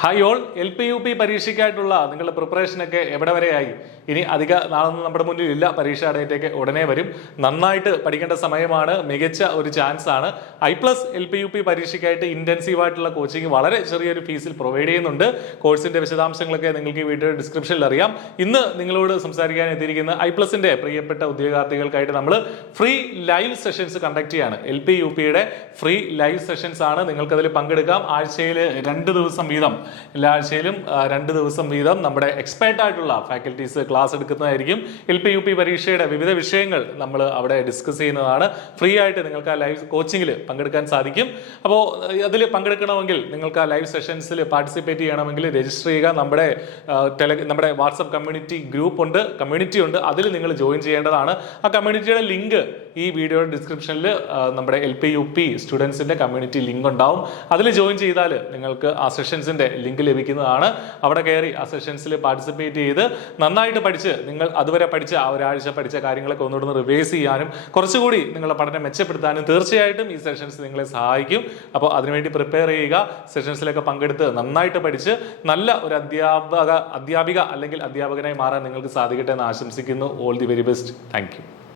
Hi all LP UP പരീക്ഷയ്ക്കായിട്ടുള്ള നിങ്ങളുടെ പ്രിപ്പറേഷനൊക്കെ എവിടെ വരെയായി? ഇനി അധിക നാളൊന്നും നമ്മുടെ മുന്നിൽ ഇല്ല. പരീക്ഷാ ഡേറ്റൊക്കെ ഉടനെ വരും. നന്നായിട്ട് പഠിക്കേണ്ട സമയമാണ്. മികച്ച ഒരു ചാൻസ് ആണ്. I+ LP UP പരീക്ഷയ്ക്കായിട്ട് ഇന്റൻസീവ് ആയിട്ടുള്ള കോച്ചിങ് വളരെ ചെറിയൊരു ഫീസിൽ പ്രൊവൈഡ് ചെയ്യുന്നുണ്ട്. കോഴ്സിന്റെ വിശദാംശങ്ങളൊക്കെ നിങ്ങൾക്ക് ഈ വീഡിയോ ഡിസ്ക്രിപ്ഷനിൽ അറിയാം. ഇന്ന് നിങ്ങളോട് സംസാരിക്കാൻ എത്തിയിരിക്കുന്ന I+ന്റെ പ്രിയപ്പെട്ട ഉദ്യോഗാർത്ഥികൾക്കായിട്ട് നമ്മൾ ഫ്രീ ലൈവ് സെഷൻസ് കണ്ടക്ട് ചെയ്യാണ്. LP UPയുടെ ഫ്രീ ലൈവ് സെഷൻസ് ആണ്. നിങ്ങൾക്ക് അതിൽ പങ്കെടുക്കാം. ആഴ്ചയിൽ 2 ദിവസം വീതം, എല്ലാ ആഴ്ചയിലും 2 ദിവസം വീതം നമ്മുടെ എക്സ്പേർട്ട് ആയിട്ടുള്ള ഫാക്കൽറ്റീസ് ക്ലാസ് എടുക്കുന്നതായിരിക്കും. LP UP പരീക്ഷയുടെ വിവിധ വിഷയങ്ങൾ നമ്മൾ അവിടെ ഡിസ്കസ് ചെയ്യുന്നതാണ്. ഫ്രീ ആയിട്ട് നിങ്ങൾക്ക് ആ ലൈവ് കോച്ചിങ്ങിൽ പങ്കെടുക്കാൻ സാധിക്കും. അപ്പോൾ അതിൽ പങ്കെടുക്കണമെങ്കിൽ, നിങ്ങൾക്ക് ആ ലൈവ് സെഷൻസിൽ പാർട്ടിസിപ്പേറ്റ് ചെയ്യണമെങ്കിൽ രജിസ്റ്റർ ചെയ്യുക. നമ്മുടെ വാട്സപ്പ് കമ്മ്യൂണിറ്റി ഉണ്ട്. അതിൽ നിങ്ങൾ ജോയിൻ ചെയ്യേണ്ടതാണ്. ആ കമ്മ്യൂണിറ്റിയുടെ ലിങ്ക് ഈ വീഡിയോയുടെ ഡിസ്ക്രിപ്ഷനിൽ നമ്മുടെ LP UP സ്റ്റുഡൻസിന്റെ കമ്മ്യൂണിറ്റി ലിങ്ക് ഉണ്ടാവും. അതിൽ ജോയിൻ ചെയ്താൽ നിങ്ങൾക്ക് ആ സെഷൻസിന്റെ ലിങ്ക് ലഭിക്കുന്നതാണ്. അവിടെ കയറി ആ സെഷൻസിൽ പാർട്ടിസിപ്പേറ്റ് ചെയ്ത് നന്നായിട്ട് പഠിച്ച്, നിങ്ങൾ അതുവരെ പഠിച്ച ആ ഒരാഴ്ച പഠിച്ച കാര്യങ്ങളൊക്കെ ഒന്നുകൂടെ റിവൈസ് ചെയ്യാനും കുറച്ചുകൂടി നിങ്ങളുടെ പഠനം മെച്ചപ്പെടുത്താനും തീർച്ചയായിട്ടും ഈ സെഷൻസ് നിങ്ങളെ സഹായിക്കും. അപ്പോൾ അതിനുവേണ്ടി പ്രിപ്പയർ ചെയ്യുക. സെഷൻസിലൊക്കെ പങ്കെടുത്ത് നന്നായിട്ട് പഠിച്ച് നല്ല ഒരു അധ്യാപിക അല്ലെങ്കിൽ അധ്യാപകനായി മാറാൻ നിങ്ങൾക്ക് സാധിക്കട്ടെ എന്ന് ആശംസിക്കുന്നു. All the very best. Thank you.